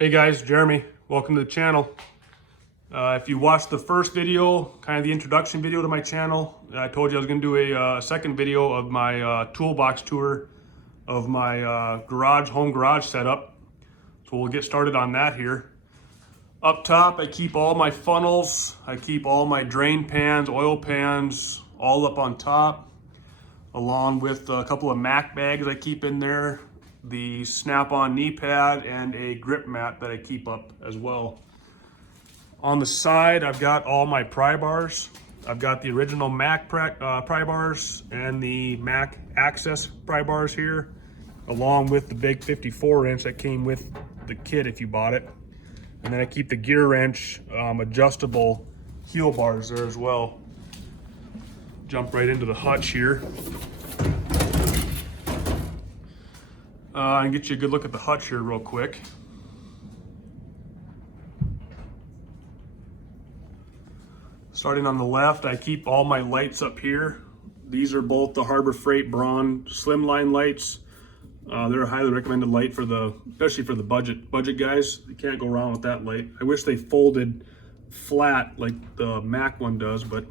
Hey guys, Jeremy. Welcome to the channel. If you watched the first video, kind of the introduction video to my channel, I told you I was going to do a second video of my toolbox tour of my home garage setup. So we'll get started on that here. Up top, I keep all my funnels. I keep all my drain pans, oil pans, all up on top, along with a couple of Mac bags I keep in there, the snap-on knee pad, and a grip mat that I keep up as well. On the side, I've got all my pry bars. I've got the original Mac pry bars and the Mac Access pry bars here, along with the big 54-inch that came with the kit if you bought it. And then I keep the Gearwrench adjustable heel bars there as well. Jump right into the hutch here. And get you a good look at the hutch here real quick. Starting on the left, I keep all my lights up here. These are both the Harbor Freight Braun slimline lights. They're a highly recommended light for especially for the budget guys. You can't go wrong with that light. I wish they folded flat like the Mac one does, but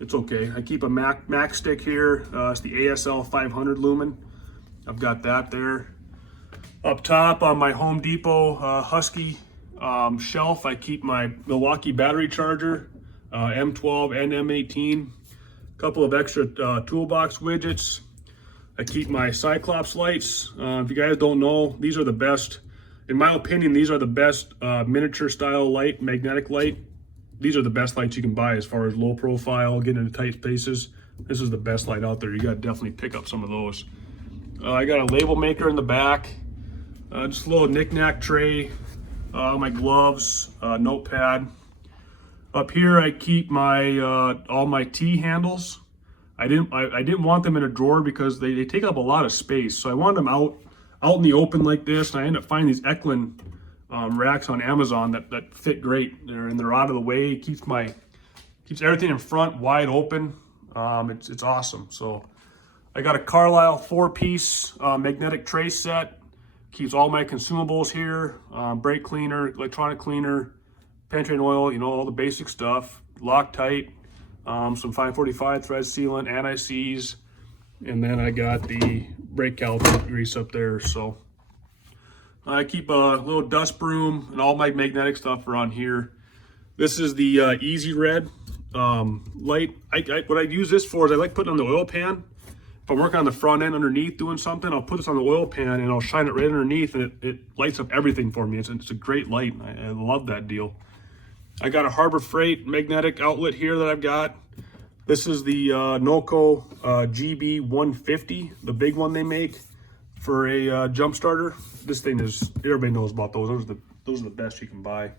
it's okay. I keep a Mac stick here. It's the ASL 500 lumen. I've got that there. Up top on my Home Depot Husky shelf, I keep my Milwaukee battery charger, M12 and M18. A couple of extra toolbox widgets. I keep my Cyclops lights. If you guys don't know, these are the best. In my opinion, these are the best miniature style light, magnetic light. These are the best lights you can buy as far as low profile, getting into tight spaces. This is the best light out there. You gotta definitely pick up some of those. I got a label maker in the back. Just a little knick-knack tray, my gloves, notepad. Up here I keep my all my T handles. I didn't want them in a drawer because they take up a lot of space. So I wanted them out in the open like this, and I ended up finding these Eklund racks on Amazon that fit great. They're out of the way. Keeps everything in front wide open. It's awesome. So I got a Carlisle 4-piece magnetic tray set. Keeps all my consumables here, brake cleaner, electronic cleaner, pantry and oil, all the basic stuff, Loctite, some 545 thread sealant, anti-seize, and then I got the brake caliper grease up there. So I keep a little dust broom, and all my magnetic stuff are on here. This is the Easy Red light. What I use this for is I like putting on the oil pan. If I'm working on the front end underneath doing something, I'll put this on the oil pan and I'll shine it right underneath, and it lights up everything for me. It's a great light. I love that deal. I got a Harbor Freight magnetic outlet here that I've got. This is the Noco GB150, the big one they make for a jump starter. This thing everybody knows about those. Those are the best you can buy.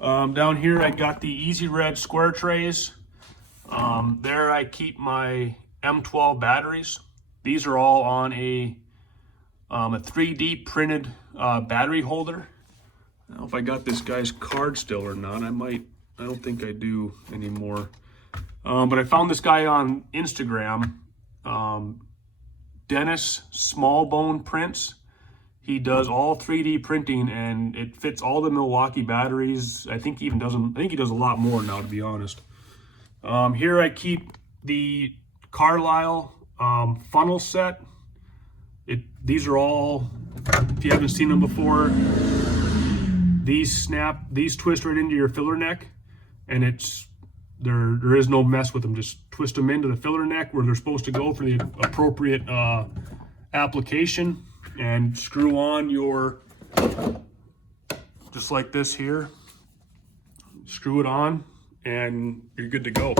Down here I got the Easy Red square trays. There I keep my M12 batteries. These are all on a 3D printed battery holder. I don't know if I got this guy's card still or not. I don't think I do anymore. But I found this guy on Instagram, Dennis Smallbone Prints. He does all 3D printing, and it fits all the Milwaukee batteries. I think he does a lot more now, to be honest. Here I keep the Carlisle Funnel Set. These are all, if you haven't seen them before, these twist right into your filler neck, and there is no mess with them. Just twist them into the filler neck where they're supposed to go for the appropriate application, and screw on just like this here. Screw it on, and you're good to go.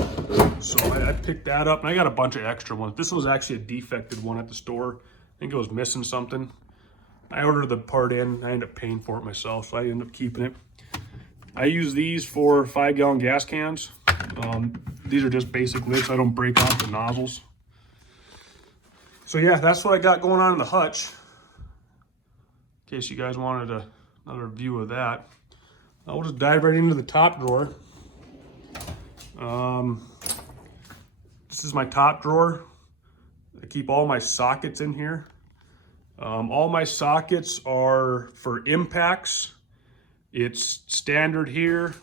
So I picked that up, and I got a bunch of extra ones. This was actually a defected one at the store. I think it was missing something. I ordered the part in. I ended up paying for it myself, so I ended up keeping it. I use these for 5-gallon gas cans. These are just basic lids, so I don't break off the nozzles. So yeah, that's what I got going on in the hutch. In case you guys wanted another view of that. I'll just dive right into the top drawer. This is my top drawer. I keep all my sockets in here. All my sockets are for impacts It's standard here,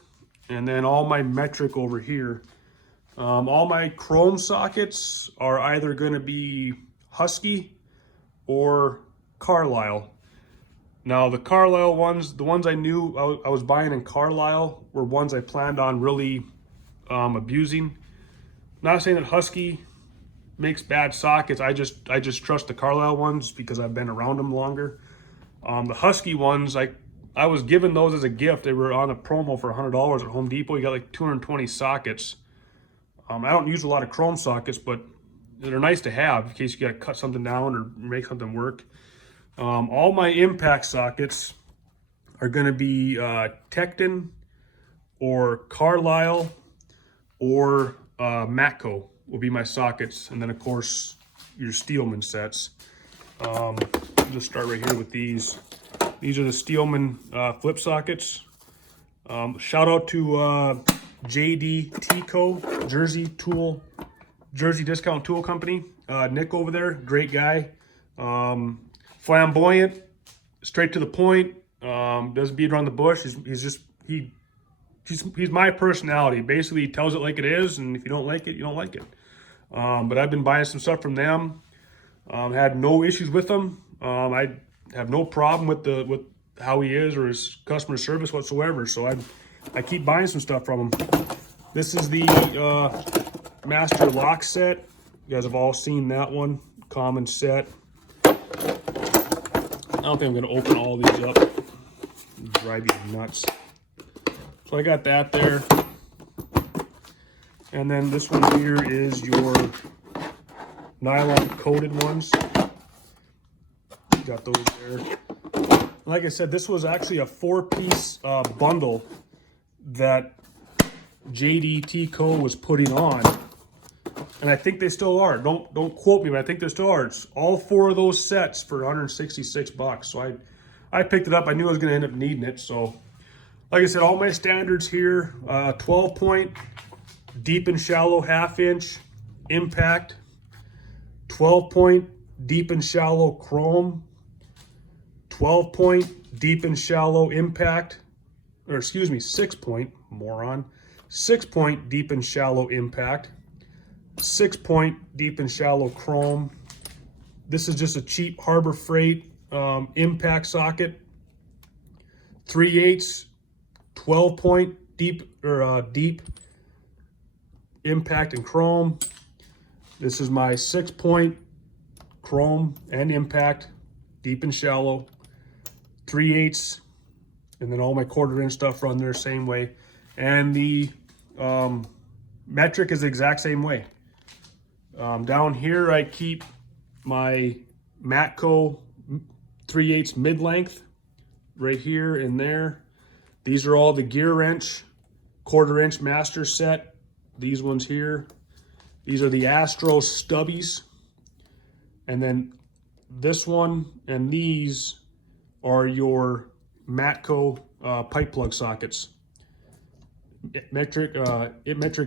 and then all my metric over here. All my chrome sockets are either going to be Husky or Carlisle. Now the Carlisle ones, the ones I knew I was buying in Carlisle, were ones I planned on really abusing. Not saying that Husky makes bad sockets. I just trust the Carlisle ones because I've been around them longer. The Husky ones, I was given those as a gift. They were on a promo for $100 at Home Depot. You got like 220 sockets. I don't use a lot of chrome sockets, but they're nice to have in case you got to cut something down or make something work. All my impact sockets are going to be Tecton or Carlisle or Matco will be my sockets. And then, of course, your Steelman sets. I'll just start right here with these. These are the Steelman flip sockets. Shout out to JD Co. Jersey Discount Tool Company. Nick over there, great guy. Flamboyant, straight to the point. Doesn't beat around the bush. He's my personality. Basically, he tells it like it is, and if you don't like it, you don't like it. But I've been buying some stuff from them. Had no issues with them. I have no problem with how he is or his customer service whatsoever. So I keep buying some stuff from him. This is the Master Lock Set. You guys have all seen that one. Common set. I don't think I'm going to open all these up. It'll drive you nuts. So I got that there. And then this one here is your nylon coated ones. Got those there. Like I said, this was actually a 4-piece bundle that JD Co. was putting on. And I think they still are. Don't quote me, but I think they still are. It's all 4 of those sets for $166. So I picked it up. I knew I was going to end up needing it. So like I said, all my standards here, 12-point, deep and shallow 1/2 inch impact, 12-point, deep and shallow chrome, 12-point, deep and shallow impact, or excuse me, 6-point, moron, 6-point, deep and shallow impact, 6-point, deep and shallow chrome. This is just a cheap Harbor Freight impact socket. 3/8, 12-point, deep impact and chrome. This is my 6-point chrome and impact, deep and shallow. 3/8, and then all my 1/4 inch stuff run there same way. And the metric is the exact same way. Down here I keep my Matco 3/8 mid-length right here and there. These are all the Gearwrench 1/4 inch master set. These ones here. These are the Astro stubbies. And then this one and these are your Matco pipe plug sockets. Metric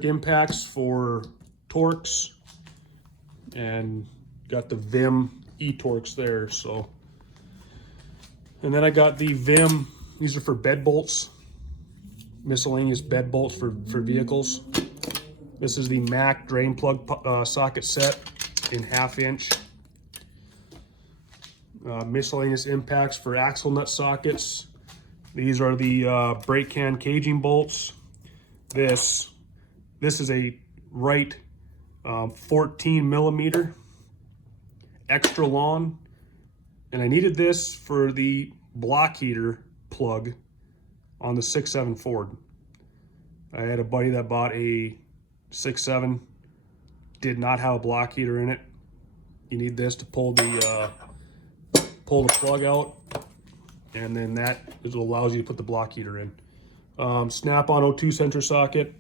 impacts for Torx, and got the Vim e-Torx there. So, and then I got the Vim. These are for bed bolts, miscellaneous bed bolts for vehicles. This is the Mac drain plug socket set in 1/2 inch. Miscellaneous impacts for axle nut sockets. These are the brake can caging bolts. This is a Wright 14 millimeter extra long, and I needed this for the block heater plug on the 6.7 Ford. I had a buddy that bought a 6.7, did not have a block heater in it. You need this to pull the plug out, and then that is what allows you to put the block heater in. Snap-on O2 center socket,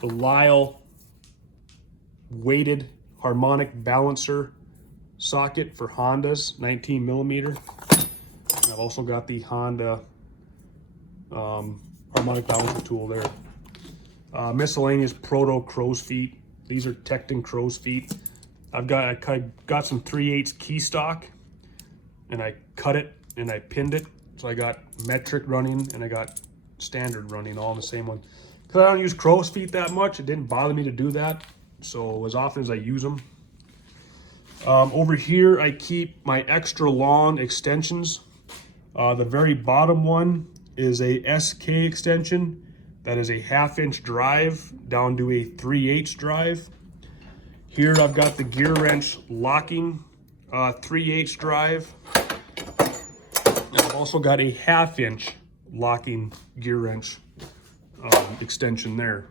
the Lyle weighted harmonic balancer socket for Hondas, 19 millimeter. And I've also got the Honda harmonic balancer tool there. Miscellaneous proto crow's feet. These are Tecton crow's feet. I got some 3/8 key stock, and I cut it and I pinned it So I got metric running and I got standard running all in the same one. Because I don't use crow's feet that much, it didn't bother me to do that. So as often as I use them. Over here I keep my extra long extensions. The very bottom one is a SK extension. That is a 1/2 inch drive down to a 3/8 drive. Here I've got the Gearwrench locking 3/8 drive. And I've also got a 1/2 inch locking Gearwrench extension there.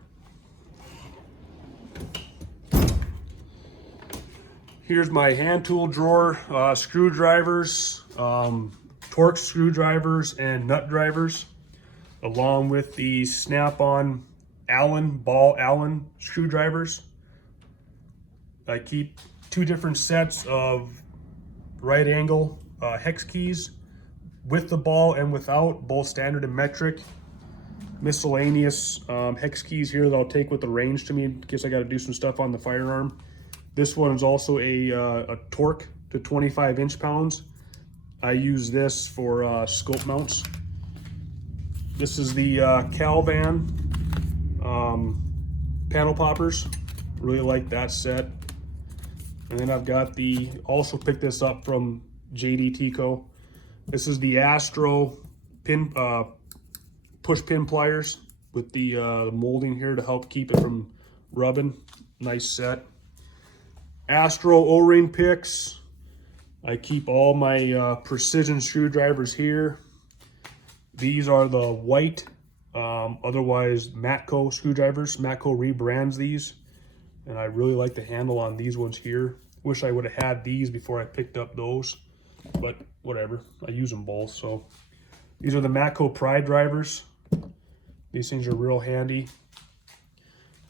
Here's my hand tool drawer, screwdrivers, Torx screwdrivers and nut drivers, along with the snap-on ball Allen screwdrivers. I keep 2 different sets of right angle hex keys with the ball and without, both standard and metric. Miscellaneous hex keys here that I'll take with the range to me in case I got to do some stuff on the firearm. This one is also a torque to 25 inch-pounds. I use this for scope mounts. This is the Calvan panel poppers. Really like that set. And then I've got also picked this up from JD Co. This is the Astro push pin pliers with the molding here to help keep it from rubbing. Nice set. Astro O-ring picks. I keep all my precision screwdrivers here. These are the white, otherwise Matco screwdrivers. Matco rebrands these, and I really like the handle on these ones here. Wish I would have had these before I picked up those, but whatever. I use them both. So these are the Matco Pry drivers. These things are real handy.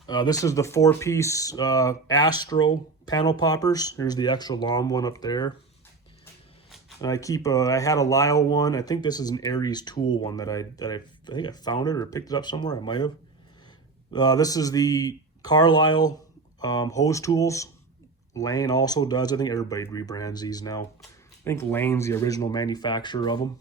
This is the 4-piece Astro panel poppers. Here's the extra long one up there. And I had a Lyle one. I think this is an Aries tool one that I think I found it or picked it up somewhere. I might have. This is the Carlisle hose tools. Lane also does. I think everybody rebrands these now. I think Lane's the original manufacturer of them.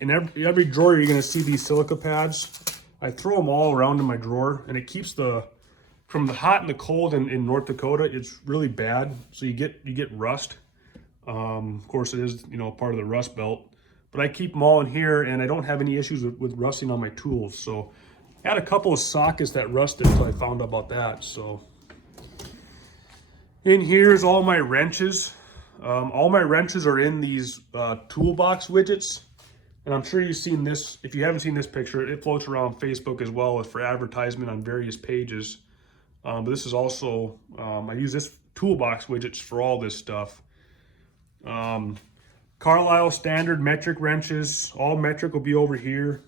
In every drawer you're going to see these silica pads. I throw them all around in my drawer, and it keeps from the hot and the cold in North Dakota. It's really bad, so you get rust. Of course, it is part of the rust belt, but I keep them all in here, and I don't have any issues with rusting on my tools. So I had a couple of sockets that rusted until I found out about that. So in here is all my wrenches. All my wrenches are in these toolbox widgets, and I'm sure you've seen this. If you haven't seen this picture, it floats around Facebook as well as for advertisement on various pages. But this is also I use this toolbox widgets for all this stuff. Carlisle standard metric wrenches, all metric will be over here,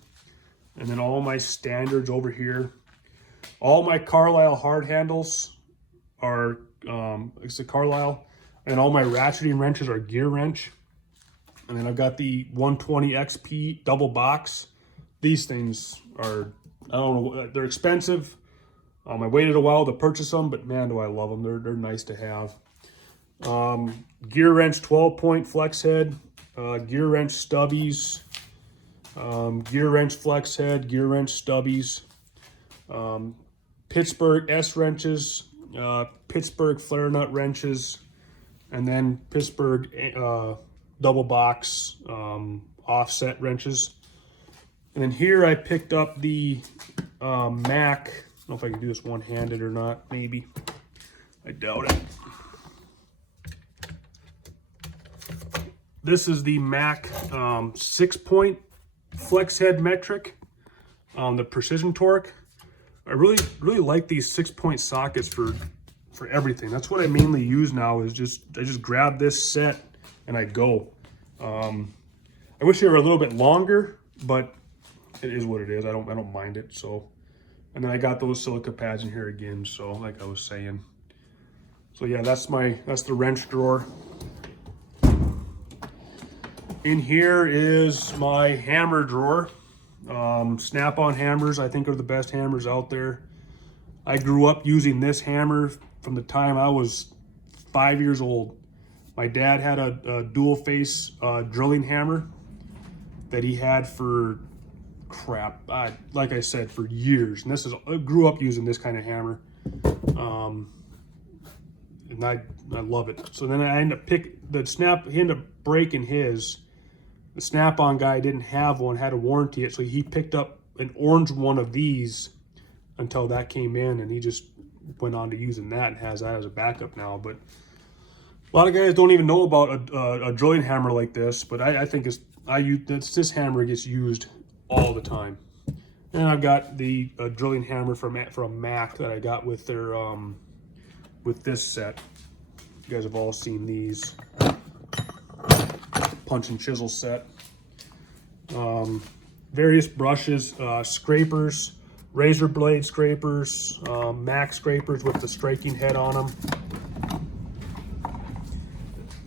and then all my standards over here. All my Carlisle hard handles are it's a Carlisle, and all my ratcheting wrenches are Gearwrench. And then I've got the 120 XP double box. These things are, I don't know, they're expensive. I waited a while to purchase them, but man, do I love them. They're nice to have. Gearwrench 12-point flex head, Gearwrench stubbies, Gearwrench flex head, Gearwrench stubbies, Pittsburgh S wrenches, Pittsburgh flare nut wrenches, and then Pittsburgh double box offset wrenches. And then here I picked up the Mac. I don't know if I can do this one-handed or not. Maybe. I doubt it. This is the Mac 6-point flex head metric, the precision torque. I really like these 6-point sockets for everything. That's what I mainly use now. I just grab this set and I go. I wish they were a little bit longer, but it is what it is. I don't mind it. So, and then I got those silica pads in here again. So, like I was saying. So yeah, that's the wrench drawer. In here is my hammer drawer. Snap-on hammers, I think, are the best hammers out there. I grew up using this hammer from the time I was 5 years old. My dad had a dual face drilling hammer, that he had for crap, like I said, for years. And I grew up using this kind of hammer, and I love it. So then I ended up he ended up breaking his. The Snap-on guy didn't have one, had to warranty it, so he picked up an orange one of these until that came in, and he just went on to using that and has that as a backup now. But a lot of guys don't even know about a drilling hammer like this, but I think this hammer gets used all the time. And I've got the drilling hammer from Mac that I got with their with this set. You guys have all seen these. Punch and chisel set. Various brushes, scrapers, razor blade scrapers, Mac scrapers with the striking head on them.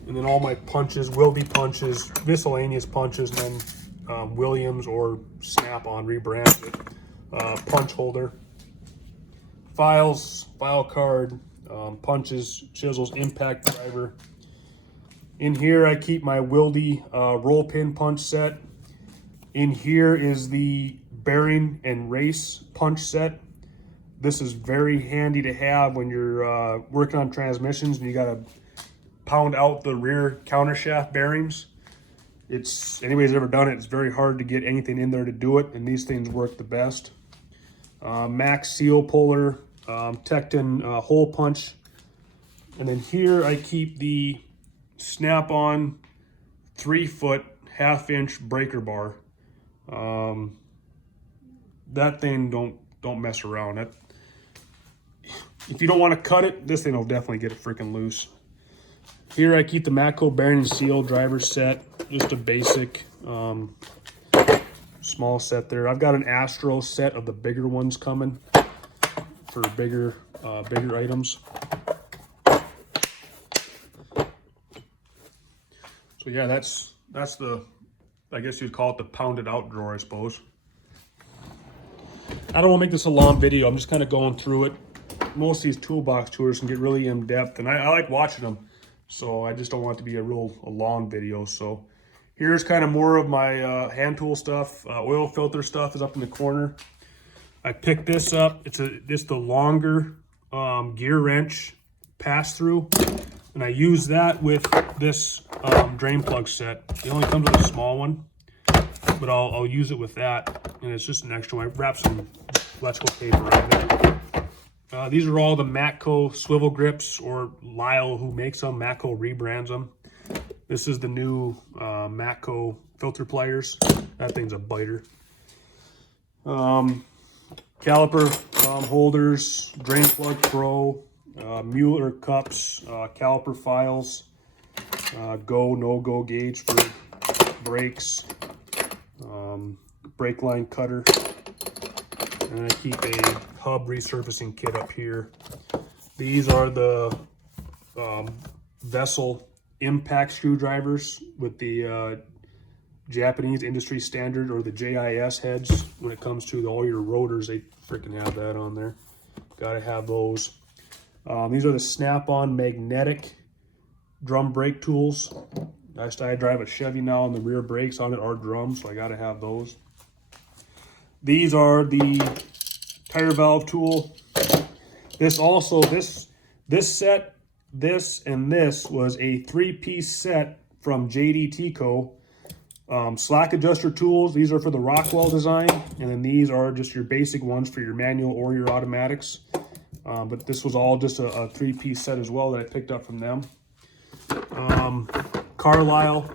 And then all my punches, Wilby punches, miscellaneous punches, and then Williams or Snap-on rebranded punch holder. Files, file card, punches, chisels, impact driver. In here I keep my Wildy roll pin punch set. In here is the bearing and race punch set. This is very handy to have when you're working on transmissions and you gotta pound out the rear countershaft bearings. Anybody's ever done it, it's very hard to get anything in there to do it, and these things work the best. Max seal puller, Tecton hole punch. And then here I keep the Snap-on 3-foot 1/2-inch breaker bar. That thing don't mess around. If you don't want to cut it, this thing will definitely get it freaking loose. Here I keep the Matco bearing and seal driver set, just a basic small set there. I've got an Astro set of the bigger ones coming for bigger items. So yeah, that's the, I guess you'd call it the pounded out drawer, I suppose. I don't want to make this a long video. I'm just kind of going through it. Most of these toolbox tours can get really in depth, and I like watching them. So I just don't want it to be a long video. So here's kind of more of my hand tool stuff. Oil filter stuff is up in the corner. I picked this up. It's the longer Gearwrench pass through. And I use that with this drain plug set. It only comes with a small one, but I'll use it with that. And it's just an extra one. I wrap some electrical paper around it. These are all the Matco swivel grips, or Lyle, who makes them. Matco rebrands them. This is the new Matco filter pliers. That thing's a biter. Caliper holders, drain plug pro, Mueller cups, caliper files, go, no-go gauge for brakes, brake line cutter, and I keep a hub resurfacing kit up here. These are the vessel impact screwdrivers with the Japanese industry standard, or the JIS heads. When it comes to all your rotors, they freaking have that on there. Gotta have those. These are the Snap-on magnetic drum brake tools. I drive a Chevy now, and the rear brakes on it are drums, so I gotta have those. These are the tire valve tool. This set, this, and this was a 3-piece set from JDT Co. Slack adjuster tools. These are for the Rockwell design, and then these are just your basic ones for your manual or your automatics. But this was all just a 3-piece set as well that I picked up from them. Carlisle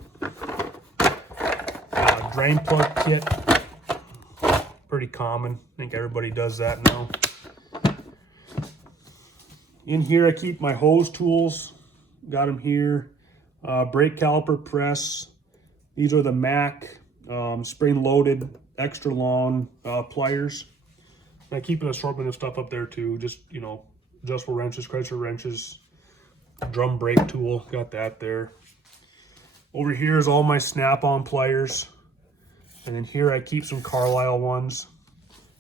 drain plug kit. Pretty common. I think everybody does that now. In here I keep my hose tools. Got them here. Brake caliper press. These are the Mac spring-loaded extra long pliers. And I keep an assortment of stuff up there too. Just, you know, adjustable wrenches, Chrysler wrenches, drum brake tool. Got that there. Over here is all my Snap-on pliers. And then here I keep some Carlisle ones.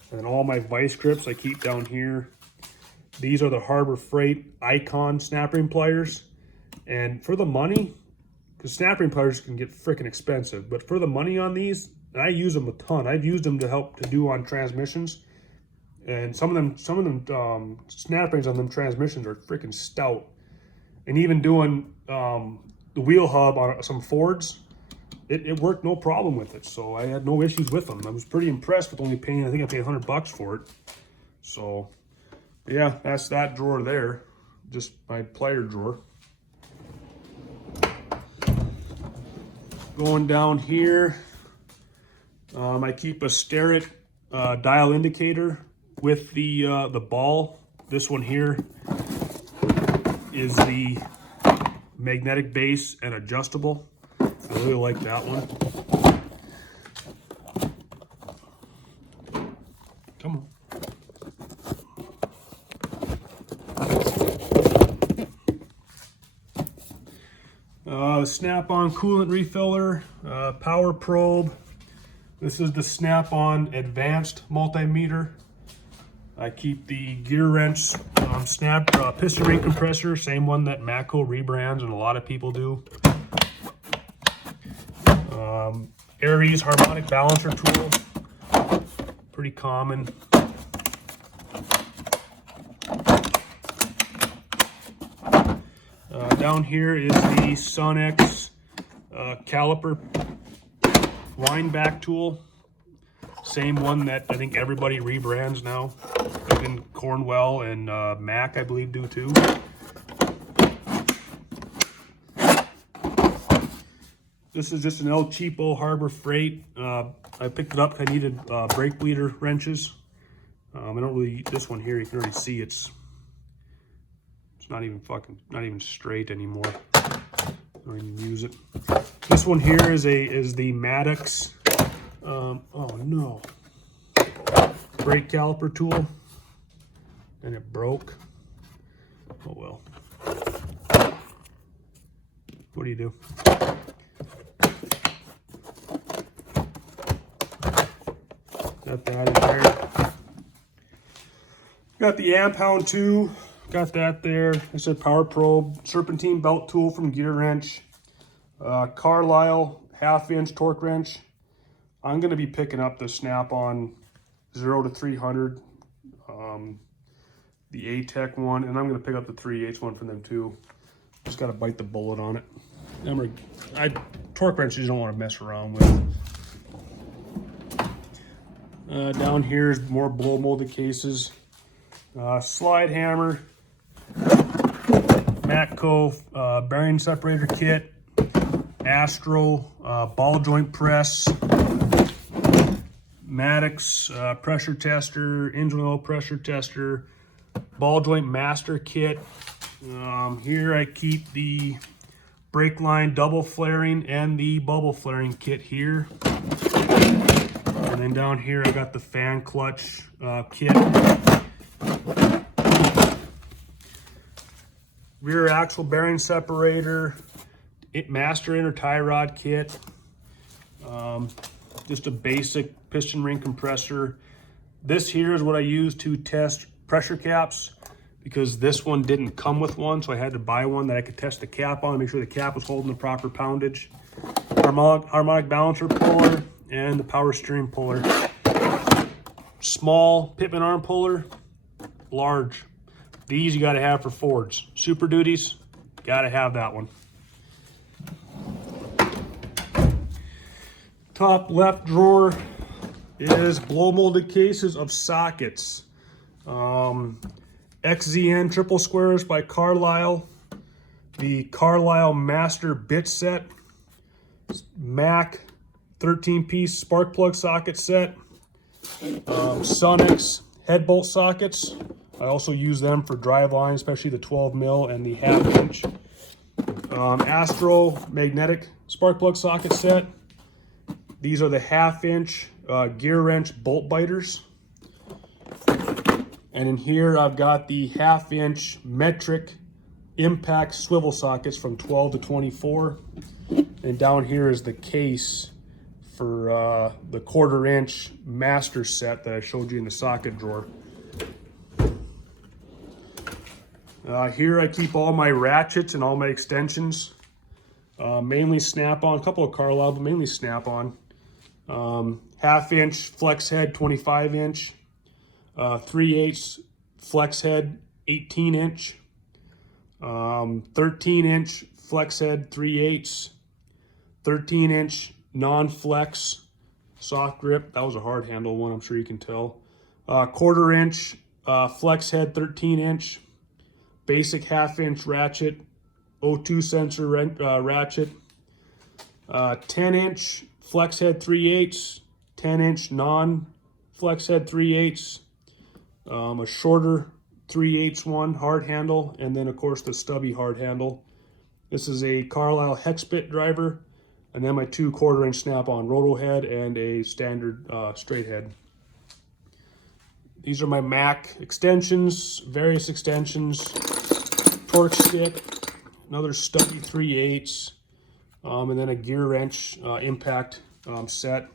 And then all my vice grips I keep down here. These are the Harbor Freight Icon snap ring pliers. And for the money, because snap ring pliers can get freaking expensive. But for the money on these, I use them a ton. I've used them to help to do on transmissions, and some of them snap rings on them transmissions are freaking stout. And even doing the wheel hub on some Fords, it worked no problem with it. So I had no issues with them. I was pretty impressed with only paying, I think I paid $100 for it. So yeah, that's that drawer there. Just my plier drawer. Going down here, I keep a Starrett dial indicator with the ball. This one here is the magnetic base and adjustable. I really like that one. Come on. Snap-on coolant refiller, power probe. This is the Snap-on advanced multimeter. I keep the Gearwrench piston ring compressor, same one that Matco rebrands and a lot of people do. Aries harmonic balancer tool, pretty common. Down here is the Sunx Caliper wind back tool. Same one that I think everybody rebrands now. Even Cornwell and Mac, I believe, do too. This is just an El Cheapo Harbor Freight. I picked it up. I needed brake bleeder wrenches. I don't really. This one here, you can already see it's not even straight anymore. I don't even use it. This one here is the Maddox. Oh no. Brake caliper tool, and it broke. Oh well. What do you do? Got that in there. Got the amp hound too. Got that there. I said power probe, serpentine belt tool from Gearwrench, Carlisle 1/2-inch torque wrench. I'm going to be picking up the Snap-on 0 to 300, the A-Tech one, and I'm going to pick up the 3/8 one from them too. Just got to bite the bullet on it. Torque wrenches you don't want to mess around with. Down here is more blow molded cases. Slide hammer, Matco bearing separator kit, Astro ball joint press, Maddox pressure tester, engine oil pressure tester, ball joint master kit. Here I keep the brake line double flaring and the bubble flaring kit here. And then down here I got the fan clutch kit. Rear axle bearing separator, master inner tie rod kit, just a basic piston ring compressor. This here is what I use to test pressure caps, because this one didn't come with one, so I had to buy one that I could test the cap on, make sure the cap was holding the proper poundage. Harmonic balancer puller and the power steering puller. Small Pitman arm puller, large. These you got to have for Fords. Super Duties, got to have that one. Top left drawer is blow molded cases of sockets. XZN triple squares by Carlisle. The Carlisle Master bit set. Mac 13-piece spark plug socket set. Sunx head bolt sockets. I also use them for driveline, especially the 12 mil and the 1/2 inch. Astro magnetic spark plug socket set. These are the 1/2 inch Gearwrench bolt biters. And in here I've got the 1/2 inch metric impact swivel sockets from 12 to 24. And down here is the case for the 1/4 inch master set that I showed you in the socket drawer. Here I keep all my ratchets and all my extensions. Mainly Snap-on, a couple of Carlisle, but mainly Snap-on. 1/2 inch flex head, 25 inch. 3/8 flex head, 18 inch. 13 inch flex head, 3/8. 13 inch non-flex soft grip. That was a hard handle one, I'm sure you can tell. 1/4 inch flex head, 13 inch. Basic 1/2 inch ratchet, O2 sensor ratchet. 10 inch flex head, 3/8. 10 inch non-flex head, 3/8. A shorter 3/8 one, hard handle, and then of course the stubby hard handle. This is a Carlisle hex bit driver, and then my 2 1/4 inch Snap-on roto head and a standard straight head. These are my Mac extensions, various extensions, torque stick, another stubby 3/8, and then a Gearwrench impact set.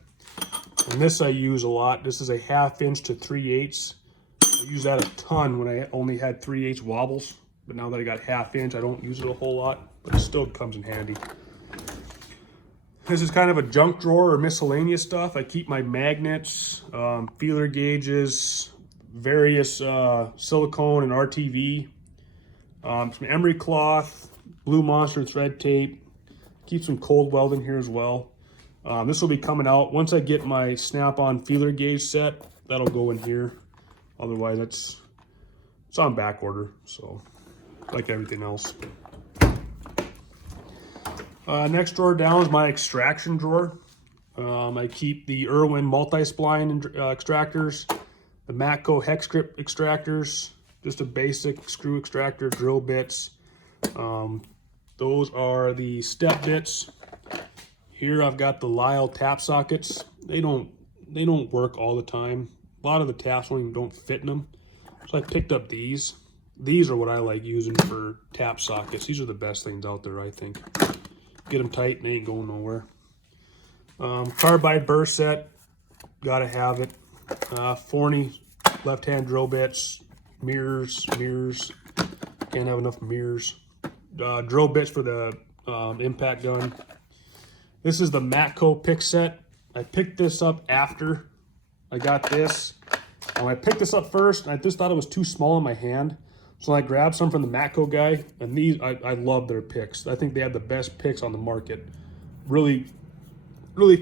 And this I use a lot. This is a 1/2 inch to 3/8. I use that a ton when I only had 3/8 wobbles, but now that I got 1/2 inch, I don't use it a whole lot, but it still comes in handy. This is kind of a junk drawer or miscellaneous stuff. I keep my magnets, feeler gauges, various silicone and RTV, some emery cloth, Blue Monster thread tape. Keep some cold weld in here as well. This will be coming out once I get my Snap-on feeler gauge set. That'll go in here. Otherwise, it's on back order, so like everything else. Next drawer down is my extraction drawer. I keep the Irwin multi-spline extractors, the Matco hex grip extractors, just a basic screw extractor, drill bits. Those are the step bits. Here I've got the Lyle tap sockets. They don't work all the time. A lot of the taps don't fit in them. So I picked up these. These are what I like using for tap sockets. These are the best things out there, I think. Get them tight and they ain't going nowhere. Carbide burr set, gotta have it. Forney left-hand drill bits, mirrors. Can't have enough mirrors. Drill bits for the impact gun. This is the Matco Pick Set. I picked this up after I got this. I picked this up first, and I just thought it was too small in my hand. So I grabbed some from the Matco guy, and these, I love their picks. I think they have the best picks on the market. Really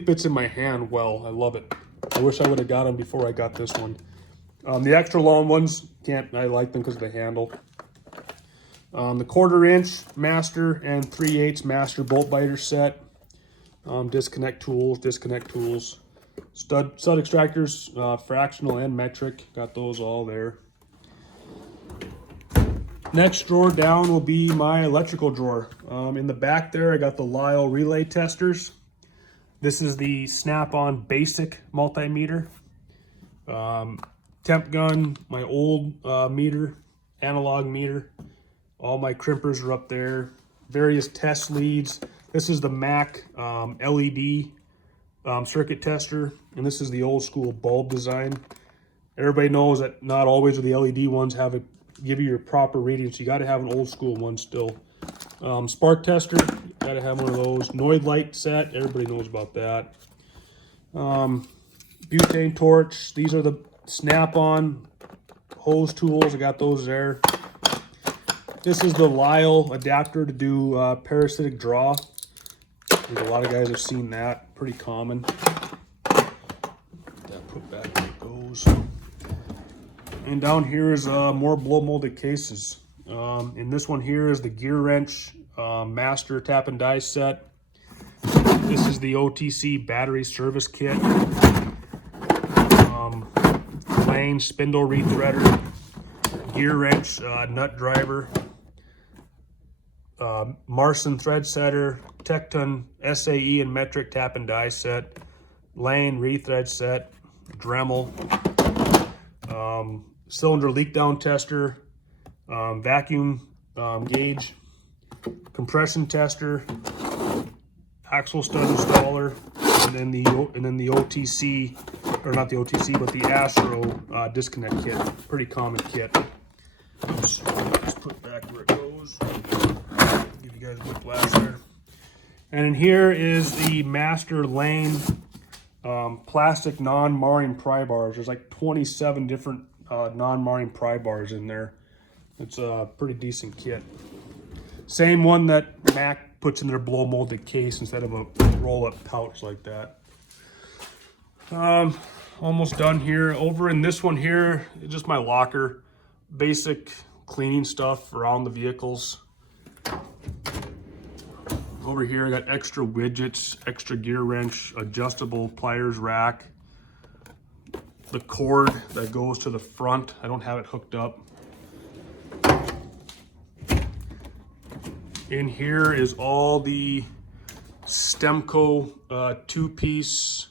fits in my hand well. I love it. I wish I would have got them before I got this one. The extra long ones, I like them because of the handle. The 1/4 inch master and 3/8 master bolt biter set. Disconnect tools. Stud extractors, fractional and metric. Got those all there. Next drawer down will be my electrical drawer. In the back there, I got the Lyle relay testers. This is the Snap-on basic multimeter. Temp gun, my old meter, analog meter. All my crimpers are up there. Various test leads. This is the Mac LED circuit tester, and this is the old school bulb design. Everybody knows that not always do the LED ones give you your proper readings. So you got to have an old school one still. Spark tester, got to have one of those. Noid light set, everybody knows about that. Butane Torch, these are the Snap-on hose tools, I got those there. This is the Lyle adapter to do parasitic draw. I think a lot of guys have seen that, pretty common. That put back where it goes. And down here is more blow molded cases. And this one here is the Gearwrench master tap and die set. This is the OTC battery service kit. Lane spindle rethreader, Gearwrench nut driver, Marson thread setter, Tecton SAE and metric tap and die set, Lane rethread set, Dremel, cylinder leak down tester, vacuum gauge, compression tester, axle stud installer, and then the OTC, or not the OTC, but the Astro disconnect kit. Pretty common kit. Oops, just put back where it goes. Give you guys a whiplash there. And in here is the Master Lane plastic non-marring pry bars. There's like 27 different non-marring pry bars in there. It's a pretty decent kit. Same one that Mac puts in their blow molded case instead of a roll-up pouch like that. Almost done here. Over in this one here, just my locker. Basic cleaning stuff around the vehicles. Over here I got extra widgets, extra gear wrench, adjustable pliers rack. The cord that goes to the front, I don't have it hooked up. In here is all the Stemco two-piece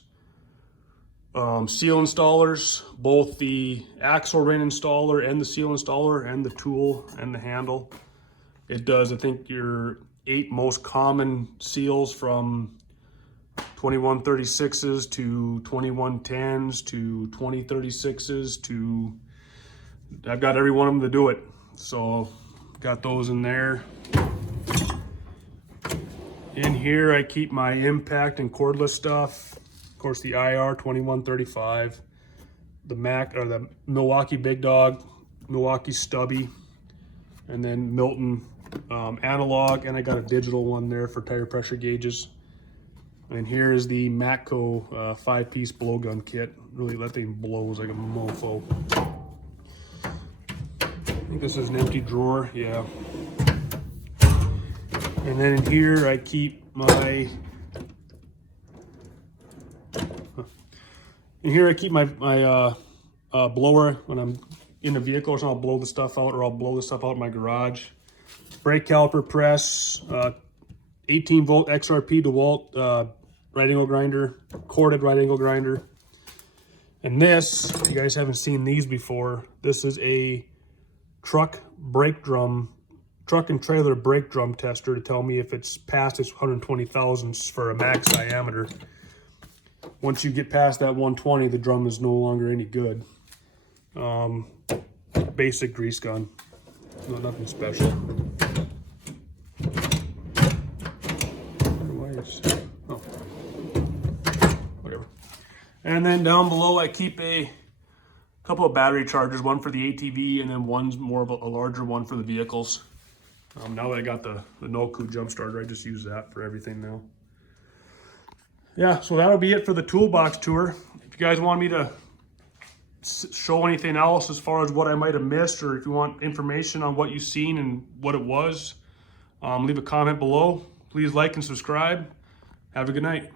seal installers, both the axle ring installer and the seal installer and the tool and the handle. It does, I think, your 8 most common seals from 2136s to 2110s to 2036s to, I've got every one of them to do it. So got those in there. In here I keep my impact and cordless stuff. Of course, the IR 2135, the the Milwaukee Big Dog, Milwaukee Stubby, and then Milton analog, and I got a digital one there for tire pressure gauges. And here is the Matco 5-piece blowgun kit. Really, that thing blows like a mofo. I think this is an empty drawer, yeah. And then in here I keep my blower. When I'm in a vehicle or something, I'll blow the stuff out, or I'll blow the stuff out in my garage. Brake caliper press, 18 volt XRP DeWalt right angle grinder, corded right angle grinder. And this, if you guys haven't seen these before, this is a truck and trailer brake drum tester to tell me if it's past its 120 thousandths for a max diameter. Once you get past that 120, the drum is no longer any good. Basic grease gun, nothing special. Oh, whatever. And then down below I keep a couple of battery chargers, one for the ATV and then one's more of a larger one for the vehicles. Now that I got the no-coup jump starter, I just use that for everything now. Yeah, so that'll be it for the toolbox tour. If you guys want me to show anything else as far as what I might have missed, or if you want information on what you've seen and what it was, leave a comment below. Please like and subscribe. Have a good night.